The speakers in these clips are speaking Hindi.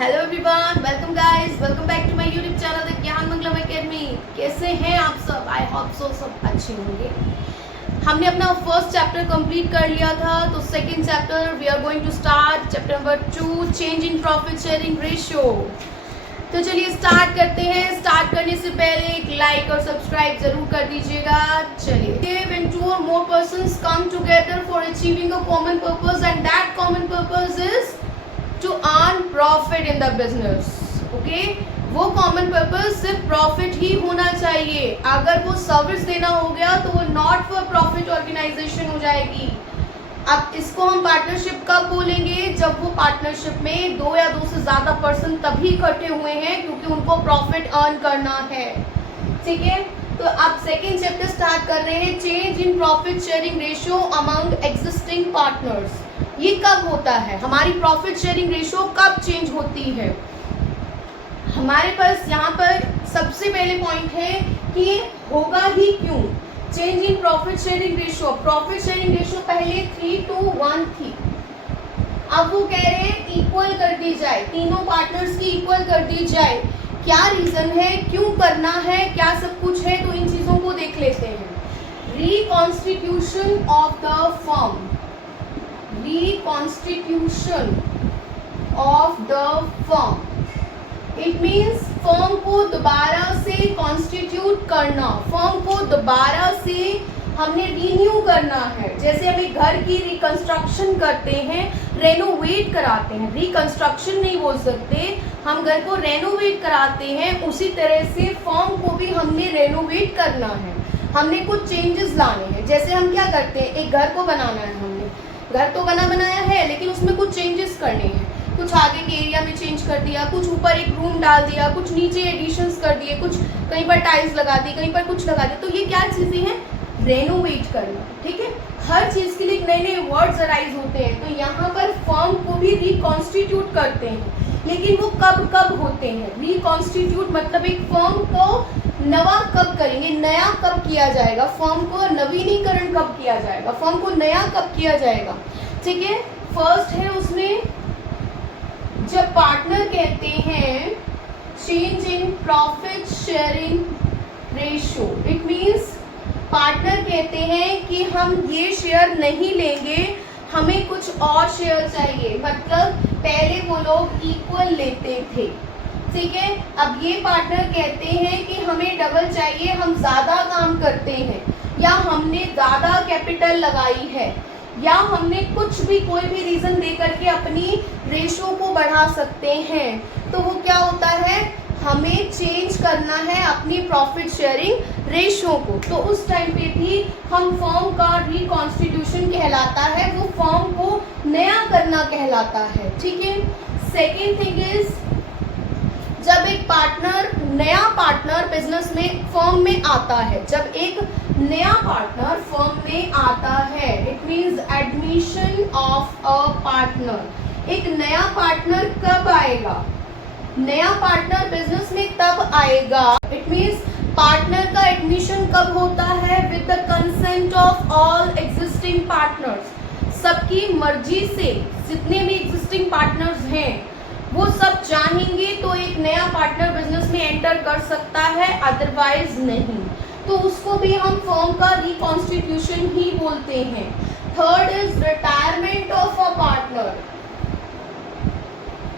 Hello everyone, welcome guys, welcome back to my YouTube channel the Gyan Mangalam academy. कैसे हैं आप सब? आई होप सो सब अच्छे होंगे। हमने अपना फर्स्ट चैप्टर कंप्लीट कर लिया था, तो second chapter we are going to start chapter number 2, change in profit sharing ratio. तो चलिए स्टार्ट करते हैं। स्टार्ट करने से पहले एक लाइक और सब्सक्राइब जरूर कर दीजिएगा। चलिए, when two or more persons come together for achieving a common purpose and that common purpose is to earn profit in the business, okay? वो कॉमन पर्पज सिर्फ प्रॉफिट ही होना चाहिए। अगर वो सर्विस देना हो गया तो वो नॉट फॉर प्रॉफिट ऑर्गेनाइजेशन हो जाएगी। अब इसको हम पार्टनरशिप कब बोलेंगे? जब वो पार्टनरशिप में 2 या 2 से ज्यादा पर्सन तभी इकट्ठे हुए हैं क्योंकि उनको प्रॉफिट अर्न करना है। ठीक है, तो अब सेकेंड चैप्टर स्टार्ट कर रहे हैं, change in profit sharing ratio among existing partners. ये कब होता है? हमारी प्रॉफिट शेयरिंग रेशियो कब चेंज होती है? हमारे पास यहाँ पर सबसे पहले पॉइंट है कि होगा ही क्यों change in profit sharing ratio. Profit sharing ratio पहले 3:1 थी, अब वो कह रहे हैं इक्वल कर दी जाए, तीनों पार्टनर्स की इक्वल कर दी जाए। क्या रीजन है, क्यों करना है, क्या सब कुछ है, तो इन चीजों को देख लेते हैं। Reconstitution of the firm, reconstitution of the firm, it means firm को दोबारा से कॉन्स्टिट्यूट करना, फर्म को दोबारा से हमने रीन्यू करना है। जैसे हम एक घर की रिकंस्ट्रक्शन करते हैं, रेनोवेट कराते हैं, रिकंस्ट्रक्शन नहीं बोल सकते, हम घर को रेनोवेट कराते हैं, उसी तरह से फर्म को भी हमने रेनोवेट करना है, हमने कुछ चेंजेस लाने हैं। जैसे हम क्या करते हैं, एक घर को बनाना है, हमने घर तो बनाया है लेकिन उसमें कुछ चेंजेस करने हैं, कुछ आगे के एरिया में चेंज कर दिया, कुछ ऊपर एक रूम डाल दिया, कुछ नीचे एडिशंस कर दिए, कुछ कहीं पर टाइल्स लगा दी, कहीं पर कुछ लगा दिया। तो ये क्या चीजें हैं? रेनोवेट करना। ठीक है, हर चीज के लिए नए नए वर्ड्स अराइज होते हैं। तो यहाँ पर फर्म को भी रिकॉन्स्टिट्यूट करते हैं, लेकिन वो कब कब होते हैं? रिकॉन्स्टिट्यूट मतलब एक फर्म को नवा कब करेंगे, नया कब किया जाएगा, फर्म को नवीनीकरण कब किया जाएगा, फर्म को नया कब किया जाएगा। ठीक है, फर्स्ट है उसमें जब पार्टनर कहते हैं change in profit sharing ratio, it means partner कहते हैं कि हम ये शेयर नहीं लेंगे, हमें कुछ और शेयर चाहिए। मतलब पहले वो लोग इक्वल लेते थे, ठीक है, अब ये पार्टनर कहते हैं कि हमें डबल चाहिए, हम ज्यादा काम करते हैं, या हमने ज्यादा कैपिटल लगाई है, या हमने कुछ भी कोई भी रीजन दे करके अपनी रेशो को बढ़ा सकते हैं। तो वो क्या होता है, हमें चेंज करना है अपनी प्रॉफिट शेयरिंग रेशो को। तो उस टाइम पे भी हम फर्म का रिकॉन्स्टिट्यूशन कहलाता है, वो फर्म को नया करना कहलाता है। ठीक है, सेकेंड थिंग इज जब एक पार्टनर, नया पार्टनर बिजनेस में फर्म में आता है, जब एक नया पार्टनर फर्म में आता है, it means admission of a partner. एक नया पार्टनर कब आएगा? नया पार्टनर बिजनेस में तब आएगा, इट मीन्स पार्टनर का एडमिशन कब होता है? With the consent of all existing partners. सबकी मर्जी से जितने भी एग्जिस्टिंग पार्टनर्स हैं वो सब चाहेंगे तो एक नया पार्टनर बिजनेस में एंटर कर सकता है, अदरवाइज नहीं। तो उसको भी हम फर्म का रिकॉन्स्टिट्यूशन ही बोलते हैं। Third is retirement of a partner,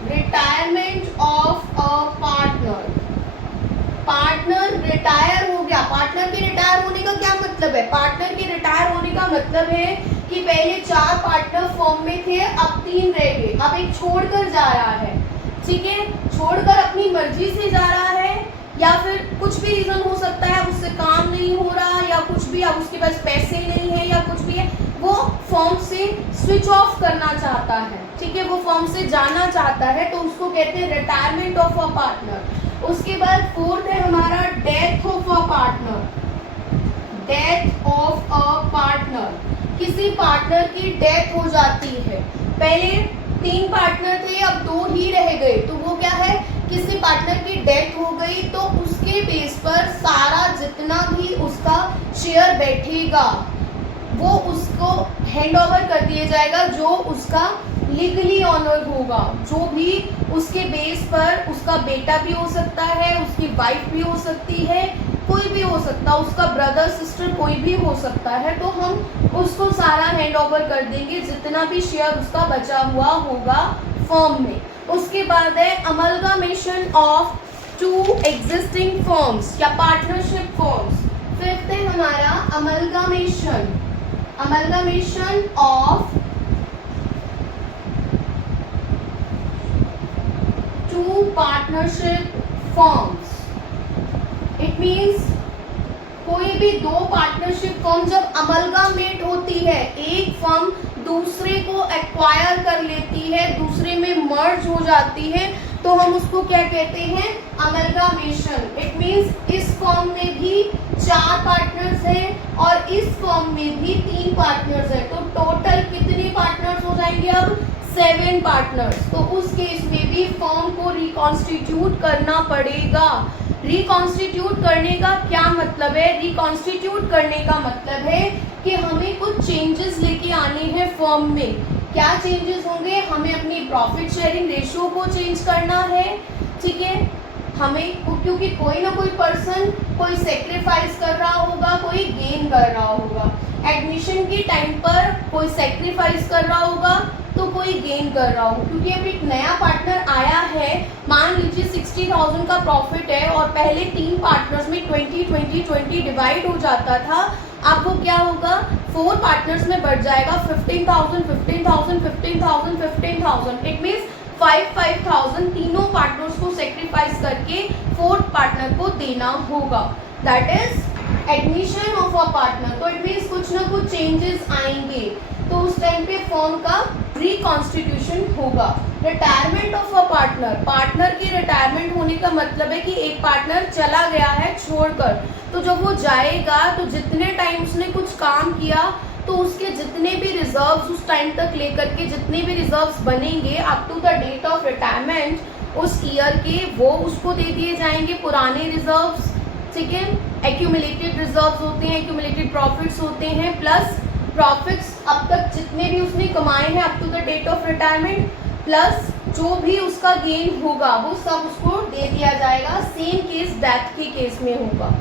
retirement of a partner. Partner retire हो गया, पार्टनर के रिटायर होने का क्या मतलब है? पार्टनर के रिटायर होने का मतलब है कि पहले 4 पार्टनर फर्म में थे, अब 3 रह गए, अब एक छोड़कर जा रहा है। ठीक है, छोड़कर अपनी मर्जी से जा रहा है, या फिर कुछ भी रीजन हो सकता है, उससे काम नहीं हो रहा, या कुछ भी, अब उसके पास पैसे नहीं है, या कुछ भी है, वो फर्म से स्विच ऑफ करना चाहता है। ठीक है, वो फर्म से जाना चाहता है, तो उसको कहते हैं रिटायरमेंट ऑफ अ पार्टनर। उसके बाद फोर्थ है हमारा death of a partner, death of a partner. किसी पार्टनर की डेथ हो जाती है, पहले 3 पार्टनर थे, अब 2 ही रह गए, तो वो क्या है, किसी पार्टनर की डेथ हो गई तो उसके बेस पर सारा जितना भी उसका शेयर बैठेगा वो उसको हैंड ओवर कर दिया जाएगा, जो उसका लीगली ऑनर होगा, जो भी उसके बेस पर उसका बेटा भी हो सकता है, उसकी वाइफ भी हो सकती है, कोई भी हो सकता, उसका ब्रदर सिस्टर कोई भी हो सकता है, तो हम उसको सारा हैंड ओवर कर देंगे जितना भी शेयर उसका बचा हुआ होगा फर्म में। उसके बाद है amalgamation of two existing firms या पार्टनरशिप फर्म्स। फिफ्थ है हमारा amalgamation of two partnership firms. It means कोई भी दो पार्टनरशिप फर्म जब अमलगामेट होती है, एक फर्म दूसरे को एक्वायर कर लेती है, दूसरे में मर्ज हो जाती है, तो हम उसको क्या कहते हैं, अमलगामेशन। इट मीन्स इस फर्म में भी 4 पार्टनर्स हैं और इस फर्म में भी 3 पार्टनर्स हैं, तो टोटल कितने पार्टनर्स हो जाएंगे अब, 7 पार्टनर्स। तो उस केस में भी फर्म को रिकॉन्स्टिट्यूट करना पड़ेगा। रिकॉन्स्टिट्यूट करने का क्या मतलब है, रिकॉन्स्टिट्यूट करने का मतलब है कि हमें कुछ चेंजेस लेके आने हैं फर्म में। क्या चेंजेस होंगे, हमें अपनी प्रॉफिट शेयरिंग रेशियो को चेंज करना है, ठीक है, हमें, क्योंकि कोई ना कोई पर्सन कोई सेक्रीफाइस कर रहा होगा, कोई गेन कर रहा होगा। एडमिशन के टाइम पर कोई सेक्रीफाइस कर रहा होगा तो कोई गेन कर रहा हो, क्योंकि अब एक नया पार्टनर आया है, मान लीजिए 60,000 का प्रॉफिट है और पहले 3 पार्टनर्स में 20-20-20 डिवाइड हो जाता था, अब वो क्या होगा, 4 पार्टनर्स में बढ़ जाएगा 15,000 15,000 15,000 15,000। इट मीन्स 5,000 तीनों पार्टनर्स को सेक्रीफाइस करके 4th पार्टनर को देना होगा। That is admission of a partner. तो इट मीन्स कुछ ना कुछ चेंजेस आएंगे, तो उस टाइम पे फर्म का रिकॉन्स्टिट्यूशन होगा। Retirement of a partner, partner के रिटायरमेंट होने का मतलब है कि एक पार्टनर चला गया है छोड़कर, तो जब वो जाएगा तो जितने टाइम उसने कुछ काम किया तो उसके जितने भी रिजर्व्स उस टाइम तक लेकर के जितने भी रिजर्व्स बनेंगे up to the date of retirement उस ईयर के, वो उसको दे दिए जाएंगे पुराने रिजर्व्स, ठीक है। एक्यूमुलेटेड रिजर्व्स होते हैं, एक्यूमुलेटेड प्रॉफिट्स होते हैं, प्लस प्रॉफिट्स अब तक जितने भी उसने कमाए हैं up to the date of retirement, plus जो भी उसका गेन होगा वो सब उसको दे दिया जाएगा। सेम केस डेथ के केस में होगा।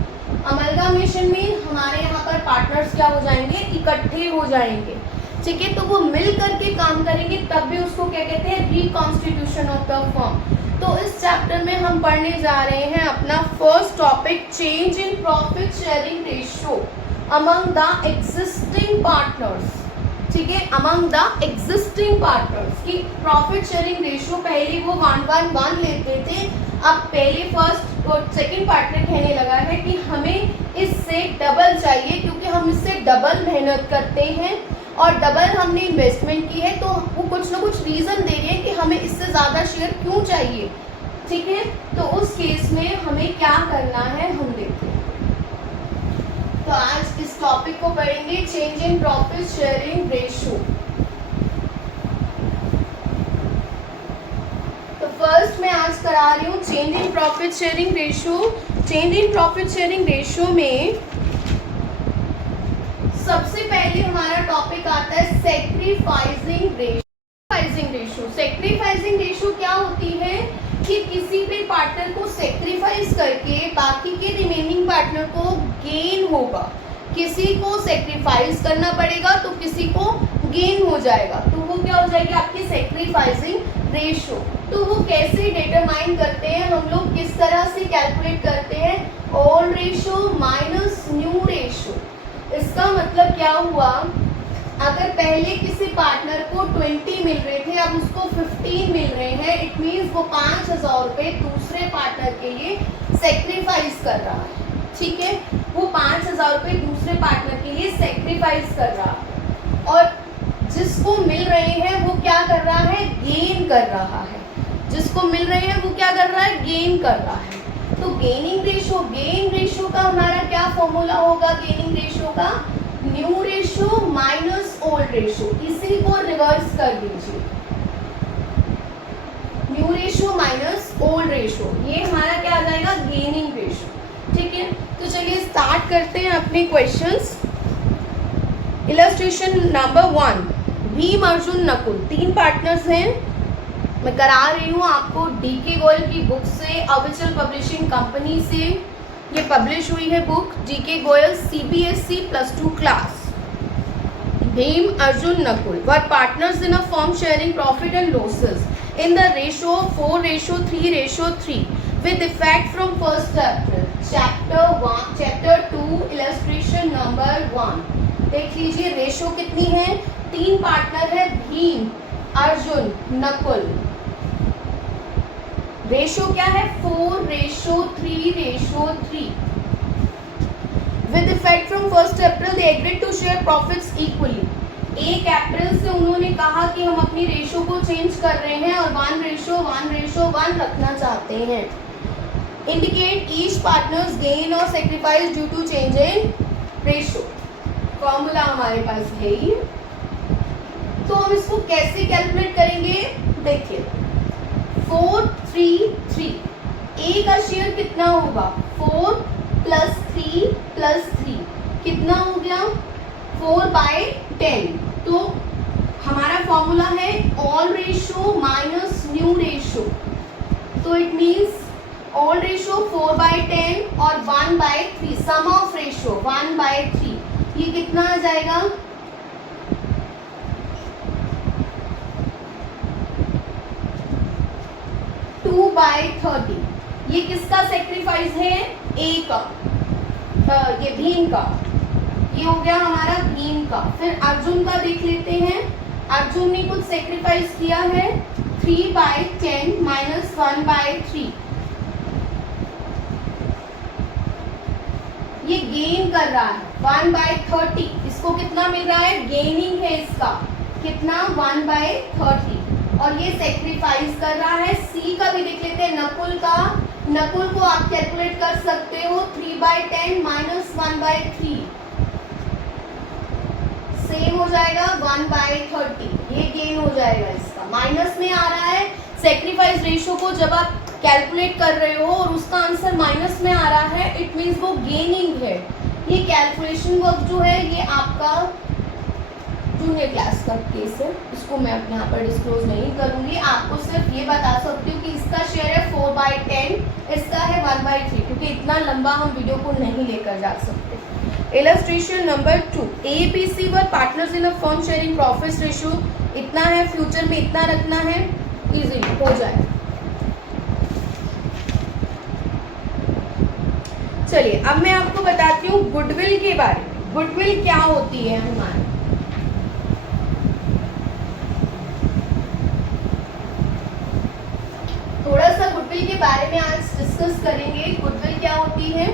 अमलगामेशन में हमारे यहाँ पर पार्टनर्स क्या हो जाएंगे, इकट्ठे हो जाएंगे, ठीक है, तो वो मिल करके काम करेंगे, तब भी उसको क्या कहते हैं, रिकॉन्स्टिट्यूशन ऑफ द फर्म। तो इस चैप्टर में हम पढ़ने जा रहे हैं अपना first topic, change in profit sharing ratio among the existing partners, ठीक है, अमंग द एग्जिस्टिंग पार्टनर्स की प्रॉफिट शेयरिंग रेशियो पहले वो 1:1 लेते थे, अब पहले फर्स्ट और सेकंड पार्टनर कहने लगा है कि हमें इससे डबल चाहिए, क्योंकि हम इससे डबल मेहनत करते हैं और डबल हमने इन्वेस्टमेंट की है, तो वो कुछ ना कुछ रीज़न दे रहे हैं कि हमें इससे ज़्यादा शेयर क्यों चाहिए, ठीक है। तो उस केस में हमें क्या करना है हम देखते हैं। तो आज इस टॉपिक को पढ़ेंगे, change in profit sharing ratio. तो फर्स्ट मैं आज करा रही हूँ change in profit sharing ratio. Change in profit sharing ratio में सबसे पहले हमारा टॉपिक आता है सैक्रिफाइसिंग रेशियो। सैक्रिफाइसिंग रेशियो क्या होती है कि किसी भी पार्टनर को सैक्रिफाइस करके बाकी के रिमेनिंग पार्टनर को गेन होगा। किसी को सैक्रिफाइस करना पड़ेगा तो किसी को गेन हो जाएगा, तो वो क्या हो जाएगी आपकी सैक्रिफाइसिंग रेशियो। तो वो कैसे डिटरमाइन करते हैं, हम लोग किस तरह से कैलकुलेट करते हैं, old ratio minus new ratio. इसका मतलब क्या हुआ, अगर पहले किसी पार्टनर को 20 मिल रहे थे, अब उसको 15 मिल रहे हैं, इट मीन्स वो 5,000 रुपये दूसरे पार्टनर के लिए सेक्रीफाइस कर रहा है, ठीक है, वो 5,000 रुपये दूसरे पार्टनर के लिए सेक्रीफाइस कर रहा है, और जिसको मिल रहे हैं वो क्या कर रहा है, गेन कर रहा है। जिसको मिल रहे हैं वो क्या कर रहा है, गेन कर रहा है। तो गेनिंग रेशियो का हमारा क्या फॉर्मूला होगा, गेनिंग रेशियो का new ratio minus old ratio. इसी को रिवर्स कर दीजिए, new ratio minus old ratio, ये हमारा क्या आ जाएगा, गेनिंग रेशियो, ठीक है। तो चलिए स्टार्ट करते हैं अपने questions. Illustration number 1, Bhim, Arjun, Nakul, 3 partners हैं। मैं करा रही हूँ आपको डीके गोयल की बुक से, अविचल पब्लिशिंग कंपनी से ये पब्लिश हुई है book, D K Goyal CBSE +2 class. Bhim, Arjun, Nakul were partners in a firm sharing profit and losses in the ratio of 4:3:3 with effect from 1st April. Chapter 2 illustration number 1। देख लीजिए रेशो कितनी है, 3 पार्टनर है, भीम, अर्जुन, नकुल। रेशो क्या है, 4:3:3। With effect from 1st April, they agreed to share profits equally. 1 अप्रैल से उन्होंने कहा कि हम अपनी रेशो को चेंज कर रहे हैं और 1:1 रखना चाहते हैं। Indicate each partner's gain or sacrifice due to change in ratio. Formula हमारे पास है ही, तो हम इसको कैसे कैलकुलेट करेंगे, देखिए 4:3:3, ए का शेयर कितना होगा, 4 + 3 + 3 कितना हो गया, 4/10। तो हमारा फॉर्मूला है all ratio minus new ratio, तो इट मीन्स ऑल रेशो 4/10 और 1/3, सम ऑफ रेशो 1/3, ये कितना आ जाएगा, 2/30। ये किसका सेक्रीफाइस है, ए का, ये भीम का, ये हो गया हमारा भीम का। फिर अर्जुन का देख लेते हैं, अर्जुन ने कुछ सेक्रीफाइस किया है, 3/10 - 1/3, ये गेन कर रहा है 1/30। इसको कितना मिल रहा है, गेनिंग है इसका, कितना 1/30, और ये सेक्रीफाइस कर रहा है। सी का भी देख लेते हैं, नकुल का, नकुल को आप कैलकुलेट कर सकते हो, 3/10 - 1/3 सेम हो जाएगा 1/30, ये गेन हो जाएगा इसका, माइनस में आ रहा है। सेक्रीफाइस रेशो को जब आप कैलकुलेट कर रहे हो और उसका आंसर माइनस में आ रहा है, इट मीन्स वो गेनिंग है। ये कैलकुलेशन वर्क जो है ये आपका जूनियर क्लास का केस है, इसको मैं अपने यहाँ पर डिस्क्लोज नहीं करूँगी, आपको सिर्फ ये बता सकती हूँ कि इसका शेयर है 4/10, इसका है 1/3, क्योंकि इतना लंबा हम वीडियो को नहीं लेकर जा सकते। Illustration number 2, ABC were partners in a firm sharing profits ratio, इतना है, फ्यूचर में इतना रखना है, इजीली हो जाए। चलिए अब मैं आपको बताती हूँ गुडविल के बारे में। गुडविल क्या होती है हमारी, थोड़ा सा गुडविल के बारे में आज डिस्कस करेंगे। गुडविल क्या होती है,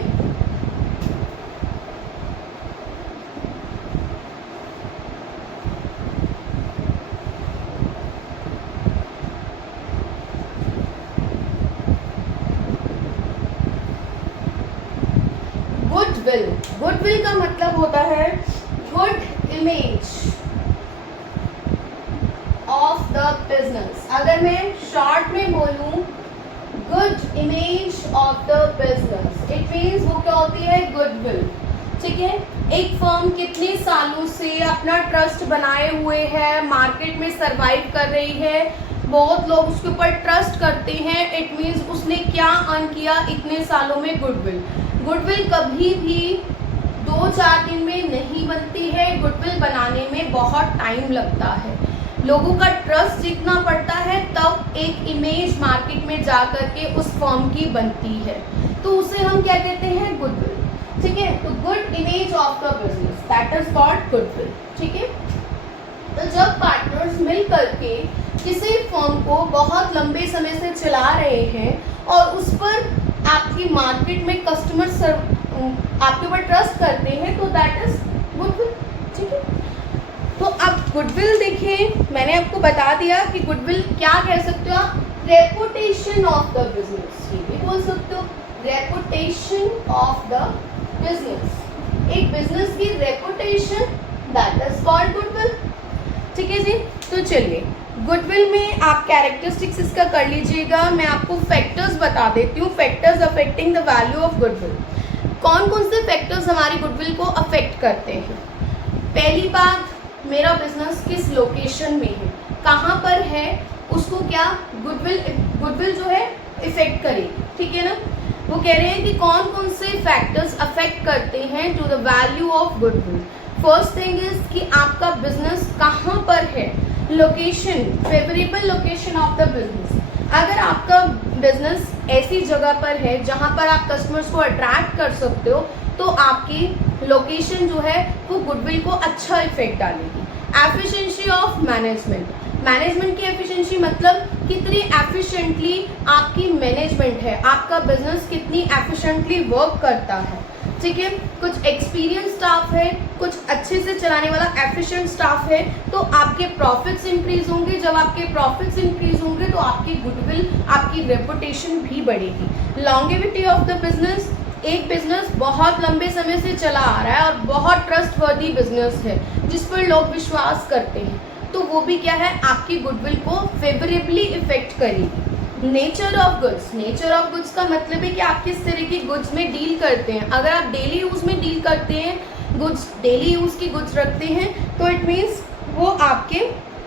गुडविल, गुडविल का मतलब होता है good image of the business. अगर मैं शॉर्ट में बोलूं good image of the business, it means वो क्या होती है, गुडविल। ठीक है, एक फर्म कितने सालों से अपना ट्रस्ट बनाए हुए है, मार्केट में सरवाइव कर रही है, बहुत लोग उसके ऊपर ट्रस्ट करते हैं, इट मीन्स उसने क्या अर्न किया इतने सालों में, गुडविल। गुडविल कभी भी 2-4 दिन में नहीं बनती है, गुडविल बनाने में बहुत टाइम लगता है, लोगों का ट्रस्ट जितना पड़ता है तब एक इमेज मार्केट में जा कर के उस फर्म की बनती है, तो उसे हम क्या कहते हैं, गुडविल। ठीक है, तो good image of the business, that is called goodwill. ठीक है, तो जब पार्टनर्स मिल करके किसी फर्म को बहुत लंबे समय से चला रहे हैं और उस पर आपकी मार्केट में कस्टमर आपके ऊपर ट्रस्ट करते हैं, तो दैट इज गुडविल। ठीक है, तो अब गुडविल देखिए, मैंने आपको बता दिया कि गुडविल क्या कह सकते हो आप, रेपुटेशन ऑफ द बिजनेस, ये भी बोल सकते हो, रेपुटेशन ऑफ द बिजनेस, एक बिजनेस की reputation, that is called goodwill. ठीक है जी, तो चलिए गुडविल में आप कैरेक्टरिस्टिक्स इसका कर लीजिएगा। मैं आपको फैक्टर्स बता देती हूँ, factors affecting the value of goodwill. कौन कौन से फैक्टर्स हमारी गुडविल को अफेक्ट करते हैं। पहली बात, मेरा बिजनेस किस लोकेशन में है, कहाँ पर है, उसको क्या गुडविल जो है इफेक्ट करेगी, ठीक है ना। वो कह रहे हैं कि कौन कौन से फैक्टर्स अफेक्ट करते हैं to the value of goodwill. First thing is कि आपका बिजनेस कहाँ पर है, location, favourable location of the business. अगर आपका बिजनेस ऐसी जगह पर है जहाँ पर आप कस्टमर्स को अट्रैक्ट कर सकते हो, तो आपकी लोकेशन जो है वो गुडविल को अच्छा इफेक्ट डालेगी। एफिशिएंसी ऑफ मैनेजमेंट की एफिशिएंसी मतलब कितनी एफिशिएंटली आपकी मैनेजमेंट है, आपका बिजनेस कितनी एफिशिएंटली वर्क करता है, ठीक है। कुछ एक्सपीरियंस स्टाफ है, कुछ अच्छे से चलाने वाला एफिशिएंट स्टाफ है, तो आपके प्रॉफिट्स इंक्रीज होंगे। जब आपके प्रॉफिट्स इंक्रीज होंगे तो आपकी गुडविल, आपकी रेपुटेशन भी बढ़ेगी। लॉन्गेविटी ऑफ द बिजनेस, एक बिजनेस बहुत लंबे समय से चला आ रहा है और बहुत ट्रस्टवर्दी बिजनेस है जिस पर लोग विश्वास करते हैं, तो वो भी क्या है, आपकी गुडविल को फेवरेबली इफेक्ट करेगी। नेचर ऑफ गुड्स का मतलब है कि आप किस तरह की गुड्स में डील करते हैं। अगर आप डेली यूज में डील करते हैं, गुड्स डेली यूज की गुड्स रखते हैं, तो इट मीन्स वो आपके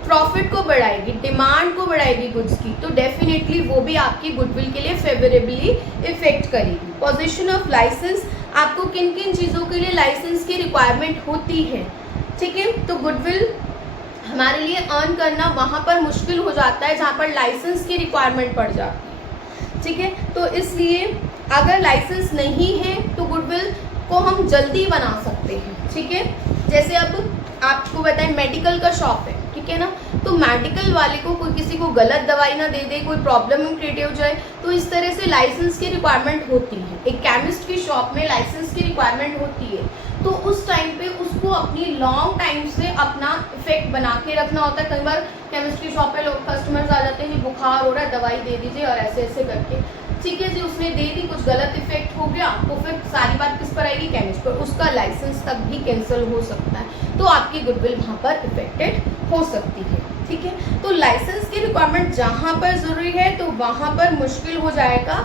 प्रॉफिट को बढ़ाएगी, डिमांड को बढ़ाएगी गुड्स की, तो डेफिनेटली वो भी आपकी गुडविल के लिए फेवरेबली इफेक्ट करेगी। पोजीशन ऑफ लाइसेंस, आपको किन किन चीज़ों के लिए लाइसेंस की रिक्वायरमेंट होती है, ठीक है। तो गुडविल हमारे लिए अर्न करना वहाँ पर मुश्किल हो जाता है जहाँ पर लाइसेंस की रिक्वायरमेंट पड़ जाती है, ठीक है। तो इसलिए अगर लाइसेंस नहीं है तो गुडविल को हम जल्दी बना सकते हैं, ठीक है। जैसे अब आपको बताएं, मेडिकल का शॉप है, ठीक है ना, तो मेडिकल वाले को कोई किसी को गलत दवाई ना दे दे, कोई प्रॉब्लम क्रिएट हो जाए, तो इस तरह से लाइसेंस की रिक्वायरमेंट होती है। एक केमिस्ट की शॉप में लाइसेंस की रिक्वायरमेंट होती है, तो उस टाइम पे उसको अपनी लॉन्ग टाइम से अपना इफेक्ट बना के रखना होता है। कई बार केमिस्ट की शॉप पे लोग कस्टमर्स आ जाते हैं, बुखार हो रहा है, दवाई दे दीजिए, और ऐसे ऐसे करके, ठीक है जी, उसने दे दी, कुछ गलत इफेक्ट हो गया, तो फिर सारी बात किस पर आएगी, केमिस्ट पर, उसका लाइसेंस तक भी कैंसिल हो सकता है, तो आपकी गुडविल वहाँ पर इफेक्टेड हो सकती है, ठीक है। तो लाइसेंस की रिक्वायरमेंट जहाँ पर ज़रूरी है तो वहाँ पर मुश्किल हो जाएगा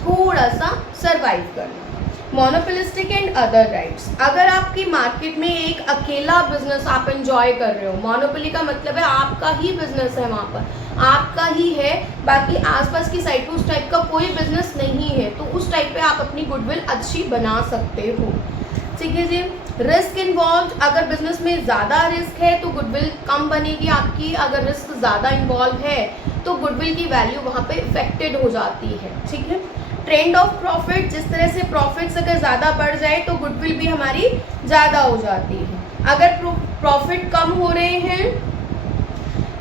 थोड़ा सा सर्वाइव करना। मोनोपोलिस्टिक एंड अदर राइट्स, अगर आपकी मार्केट में एक अकेला बिजनेस आप एंजॉय कर रहे हो, मोनोपोली का मतलब है आपका ही बिजनेस है, वहाँ पर आपका ही है, बाकी आसपास की साइड पे उस टाइप का कोई बिजनेस नहीं है, तो उस टाइप पे आप अपनी गुडविल अच्छी बना सकते हो, ठीक है जी। रिस्क इन्वॉल्व, अगर बिजनेस में ज़्यादा रिस्क है तो गुडविल कम बनेगी आपकी, अगर रिस्क ज़्यादा इन्वॉल्व है तो गुडविल की वैल्यू वहाँ पे इफेक्टेड हो जाती है, ठीक है। ट्रेंड ऑफ प्रॉफिट, जिस तरह से प्रॉफिट्स अगर ज़्यादा बढ़ जाए तो गुडविल भी हमारी ज़्यादा हो जाती है। अगर प्रॉफिट कम हो रहे हैं,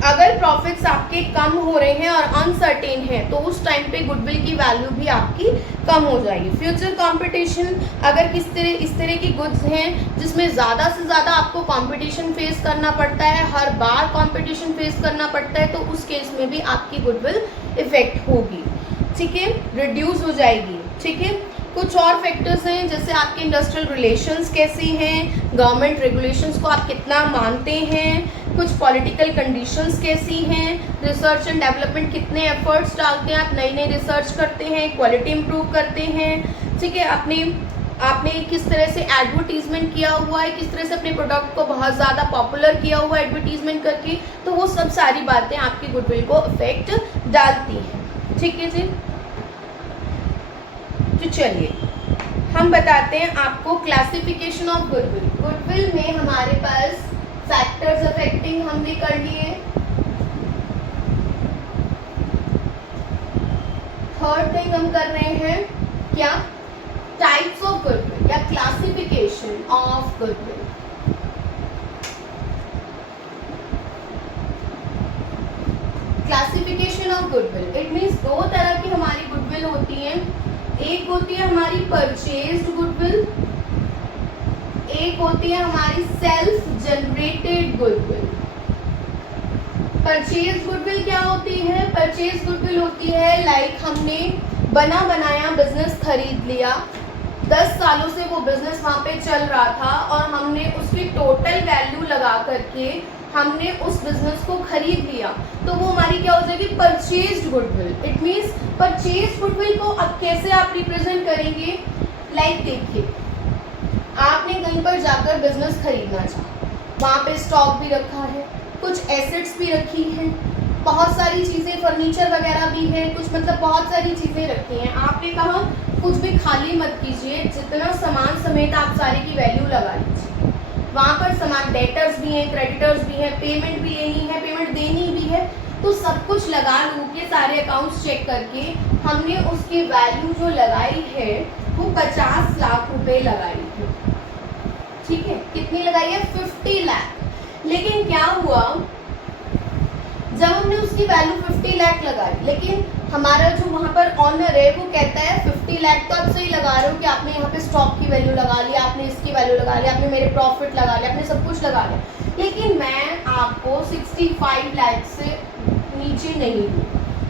अगर प्रॉफिट्स आपके कम हो रहे हैं और अनसर्टेन है, तो उस टाइम पे गुडविल की वैल्यू भी आपकी कम हो जाएगी। फ्यूचर कंपटीशन, अगर इस तरह की गुड्स हैं जिसमें ज़्यादा से ज़्यादा आपको कंपटीशन फेस करना पड़ता है, हर बार कंपटीशन फेस करना पड़ता है, तो उस केस में भी आपकी गुडविल इफेक्ट होगी, ठीक है, रिड्यूस हो जाएगी, ठीक है। कुछ और फैक्टर्स हैं, जैसे आपके इंडस्ट्रियल रिलेशंस कैसी हैं, गवर्नमेंट रेगुलेशंस को आप कितना मानते हैं, कुछ पॉलिटिकल कंडीशंस कैसी हैं, रिसर्च एंड डेवलपमेंट कितने एफर्ट्स डालते हैं, आप नई नई रिसर्च करते हैं, क्वालिटी इंप्रूव करते हैं, ठीक है। आपने किस तरह से एडवर्टीजमेंट किया हुआ है, किस तरह से अपने प्रोडक्ट को बहुत ज़्यादा पॉपुलर किया हुआ है एडवर्टीजमेंट करके, तो वो सब सारी बातें आपकी गुडविल को इफेक्ट डालती हैं, ठीक है जी। तो चलिए हम बताते हैं आपको क्लासिफिकेशन ऑफ गुडविल। गुडविल में हमारे पास फैक्टर्स अफेक्टिंग हमने कर लिए, थर्ड थिंग हम कर रहे हैं क्या, टाइप्स ऑफ गुडविल या classification of goodwill. Classification of goodwill, it means दो तरह की हमारी गुडविल होती है, एक होती है हमारी परचेज्ड गुडविल, एक होती है हमारी self generated goodwill. Purchase goodwill क्या होती है, परचेज गुडविल होती है लाइक हमने बना बनाया बिजनेस खरीद लिया, 10 सालों से वो बिजनेस वहाँ पे चल रहा था और हमने उसकी टोटल वैल्यू लगा करके हमने उस बिजनेस को खरीद लिया, तो वो हमारी क्या हो जाएगी, purchased goodwill. It means purchase goodwill को अब कैसे आप रिप्रेजेंट करेंगे, लाइक देखिए आपने कहीं पर जाकर बिजनेस खरीदना चाहा, वहाँ पे स्टॉक भी रखा है, कुछ एसेट्स भी रखी हैं, बहुत सारी चीज़ें, फर्नीचर वगैरह भी है, कुछ मतलब बहुत सारी चीज़ें रखी हैं। आपने कहा कुछ भी खाली मत कीजिए, जितना सामान समेत आप सारे की वैल्यू लगा लीजिए। वहाँ पर सामान डेटर्स भी हैं, क्रेडिटर्स भी हैं, पेमेंट भी लेनी है, पेमेंट देनी भी है, तो सब कुछ लगा लू के सारे अकाउंट्स चेक करके हमने उसकी वैल्यू जो लगाई है वो 50 लाख रुपए लगाई है। ठीक है, कितनी लगाई है? 50 लाख। लेकिन क्या हुआ, जब हमने उसकी वैल्यू 50 लाख लगाई, लेकिन हमारा जो वहाँ पर ऑनर है वो कहता है 50 लाख तो आप सही लगा रहे हो कि आपने यहाँ पे स्टॉक की वैल्यू लगा ली, आपने इसकी वैल्यू लगा ली, आपने मेरे प्रॉफिट लगा लिया, आपने सब कुछ लगा लिया, लेकिन मैं आपको 65 लाख से नीचे नहीं दूँ।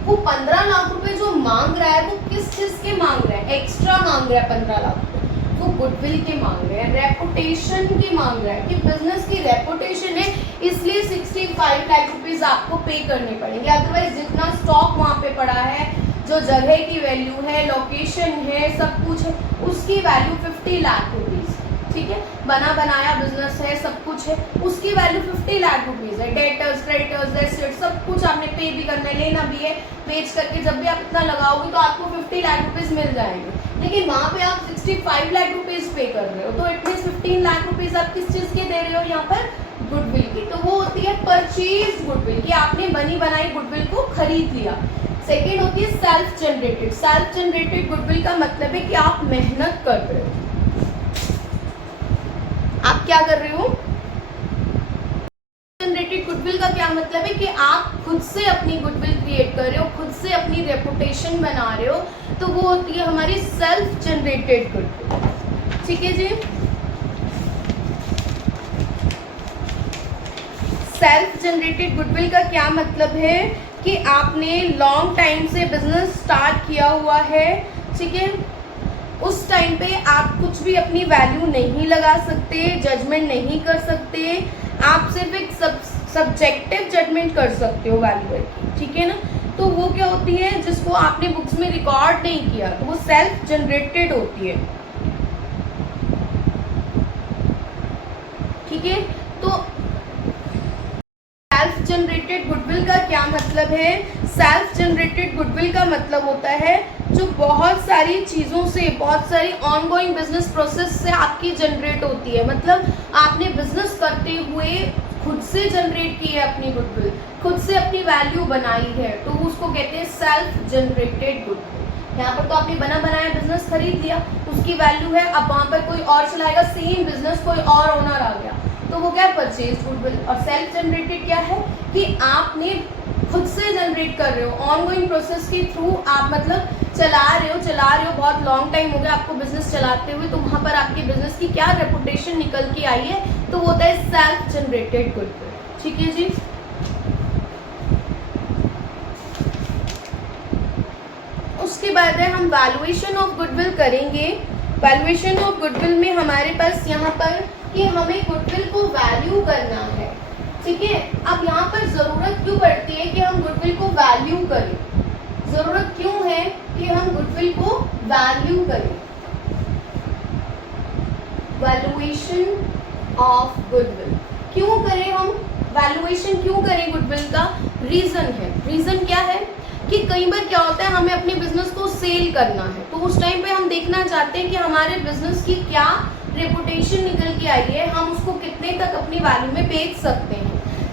वो 15 लाख रुपए जो मांग रहा है वो किस चीज़ के मांग रहा है? एक्स्ट्रा मांग रहा है 15 लाख रुपए, वो गुडविल के मांग रहे हैं, रेपुटेशन की मांग रहा है कि बिजनेस की रेपुटेशन है, इसलिए 65 लाख रुपीस आपको पे करने पड़ेंगे। अदरवाइज जितना स्टॉक वहाँ पे पड़ा है, जो जगह की वैल्यू है, लोकेशन है, सब कुछ है, उसकी वैल्यू 50 लाख रुपीस। ठीक है, बना बनाया बिजनेस है, सब कुछ है, उसकी वैल्यू 50 लाख रुपीस है। डेटर्स, क्रेडिटर्स, एसेट्स सब कुछ आपने पे भी करना है, लेना भी है, बेच करके जब भी आप इतना लगाओगे तो आपको 50 लाख रुपीस मिल जाएंगे। लेकिन वहाँ पे आप 65 लाख रुपीस पे कर रहे हो, तो एटलीस्ट 15 लाख रुपीस आप किस चीज़ के दे रहे हो यहाँ पर? गुडविल की। तो वो होती है परचेज गुडविल, कि आपने बनी बनाई गुडविल को खरीद लिया। सेकेंड होती है self generated. Self generated goodwill का मतलब है कि आप मेहनत कर रहे हो। आप क्या कर रहे हो? जनरेटेड गुडविल का क्या मतलब है कि आप खुद से अपनी गुडविल क्रिएट कर रहे हो, खुद से अपनी रेपुटेशन बना रहे हो, तो वो होती है हमारी सेल्फ जनरेटेड गुडविल। ठीक है जी। सेल्फ जनरेटेड गुडविल का क्या मतलब है कि आपने लॉन्ग टाइम से बिजनेस स्टार्ट किया हुआ है, ठीक है, उस टाइम पे आप कुछ भी अपनी वैल्यू नहीं लगा सकते, जजमेंट नहीं कर सकते, आप सिर्फ एक सब्जेक्टिव जजमेंट कर सकते हो वैल्यू की। ठीक है ना, तो वो क्या होती है, जिसको आपने बुक्स में रिकॉर्ड नहीं किया, तो वो सेल्फ जनरेटेड होती है। ठीक है, तो सेल्फ जनरेटेड गुडविल का क्या मतलब है? सेल्फ जनरेटेड गुडविल का मतलब होता है जो बहुत सारी चीज़ों से, बहुत सारी ऑनगोइंग बिजनेस प्रोसेस से आपकी जनरेट होती है। मतलब आपने बिजनेस करते हुए खुद से जनरेट की है अपनी गुडविल, खुद से अपनी वैल्यू बनाई है, तो उसको कहते हैं सेल्फ जनरेटेड गुडविल। यहाँ पर तो आपने बना बनाया बिजनेस खरीद लिया, उसकी वैल्यू है, अब वहाँ पर कोई और चलाएगा सेम बिजनेस, कोई और ओनर आ गया, तो वो क्या है? Purchase goodwill. और सेल्फ जनरेटेड क्या है कि आपने खुद से जनरेट कर रहे हो, ऑनगोइंग प्रोसेस के थ्रू आप मतलब चला रहे हो, बहुत लॉन्ग टाइम हो गया आपको बिजनेस चलाते हुए, तो वहाँ पर आपके बिजनेस की क्या रेपुटेशन निकल के आई है, तो वो होता है सेल्फ जनरेटेड गुडविल। ठीक है जी। उसके बाद है हम वैल्यूएशन ऑफ गुडविल करेंगे। वैल्यूएशन ऑफ गुडविल में हमारे पास यहाँ पर कि हमें गुडविल को वैल्यू करना है। ठीक है, अब यहाँ पर जरूरत क्यों पड़ती है कि हम गुडविल को वैल्यू करें? जरूरत क्यों है कि हम गुडविल को वैल्यू करें? वैल्यूएशन ऑफ गुडविल क्यों करें हम? वैल्यूएशन क्यों करें गुडविल का? रीजन है। रीजन क्या है कि कई बार क्या होता है, हमें अपने बिजनेस को सेल करना है, तो उस टाइम पे हम देखना चाहते हैं कि हमारे बिजनेस की क्या रेपुटेशन निकल के आई है, हम उसको कितने तक अपनी वैल्यू में बेच सकते हैं।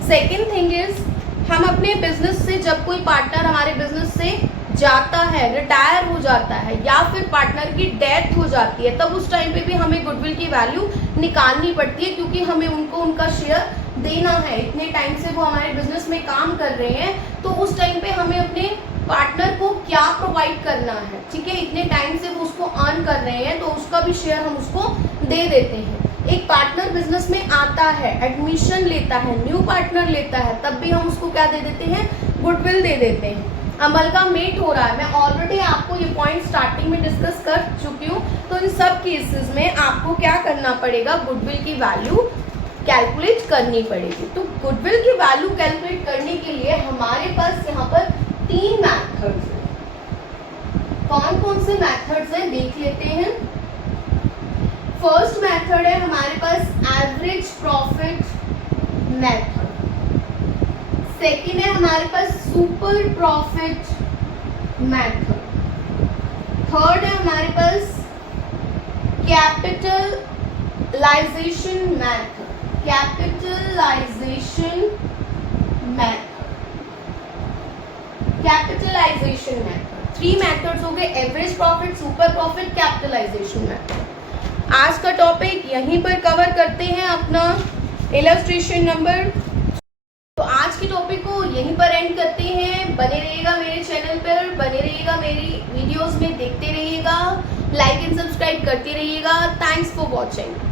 सेकेंड थिंग इज, हम अपने बिजनेस से जब कोई पार्टनर हमारे बिजनेस से जाता है, रिटायर हो जाता है, या फिर पार्टनर की डेथ हो जाती है, तब उस टाइम पे भी हमें गुडविल की वैल्यू निकालनी पड़ती है, क्योंकि हमें उनको उनका शेयर देना है। इतने टाइम से वो हमारे बिजनेस में काम कर रहे हैं, तो उस टाइम पे हमें अपने पार्टनर को क्या प्रोवाइड करना है। ठीक है, इतने टाइम से वो उसको अर्न कर रहे हैं, तो उसका भी शेयर हम उसको दे देते हैं। एक पार्टनर बिजनेस में आता है, एडमिशन लेता है, न्यू पार्टनर लेता है, तब भी हम उसको क्या दे देते हैं? गुडविल दे देते हैं। अमलगामेट हो रहा है, मैं ऑलरेडी आपको ये पॉइंट स्टार्टिंग में डिस्कस कर चुकी हूँ, तो इन सब केसेस में आपको क्या करना पड़ेगा? गुडविल की वैल्यू कैलकुलेट करनी पड़ेगी। तो गुडविल की वैल्यू कैलकुलेट करने के लिए हमारे पास यहाँ पर 3 मैथड्स हैं। कौन कौन से मैथड्स हैं देख लेते हैं। फर्स्ट मेथड है हमारे पास एवरेज प्रॉफिट मेथड। सेकेंड है हमारे पास सुपर प्रॉफिट मेथड। थर्ड है हमारे पास capitalisation method. Capitalisation method 3 methods हो गए, average profit, super profit, capitalisation method. आज का टॉपिक यहीं पर कवर करते हैं अपना इलस्ट्रेशन नंबर। तो आज के टॉपिक को यहीं पर एंड करते हैं। बने रहिएगा मेरे चैनल पर, बने रहिएगा मेरी वीडियोस में, देखते रहिएगा, लाइक एंड सब्सक्राइब करते रहिएगा। Thanks for watching.